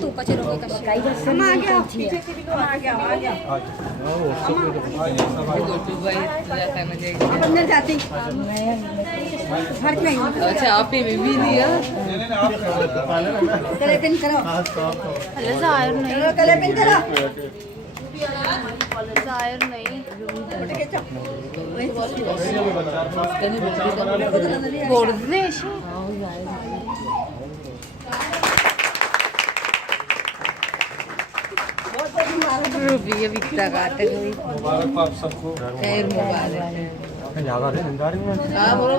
तूकाचे रोग कसे काही अंदर जाते अच्छा आप ही भी दिया कलेपिन करो जाहिर नहीं कलेपिन करो जाहिर नहीं बोर्ड रूबी के बिकता काटे कोई मुबारक आप सबको खैर मुबारक ज्यादा है निंदारी में हां बोलो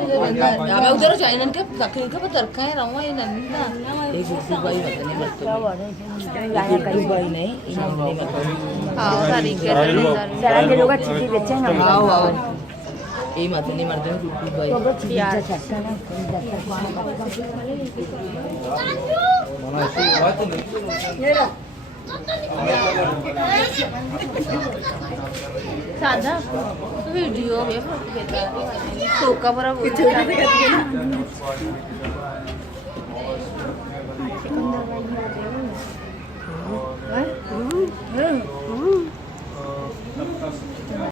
अब उधर जाइन के तकलीफ के पर रखा है रहवा ये नंदा एक दुबई मत नहीं मत गाना करी भाई नहीं हां सारी के जरा के लोग चिट्ठी बेचे ना हां हां ये मत नहीं मरते दुबई यार छक्का ना ये लो सादा वीडियो है तो का बड़ा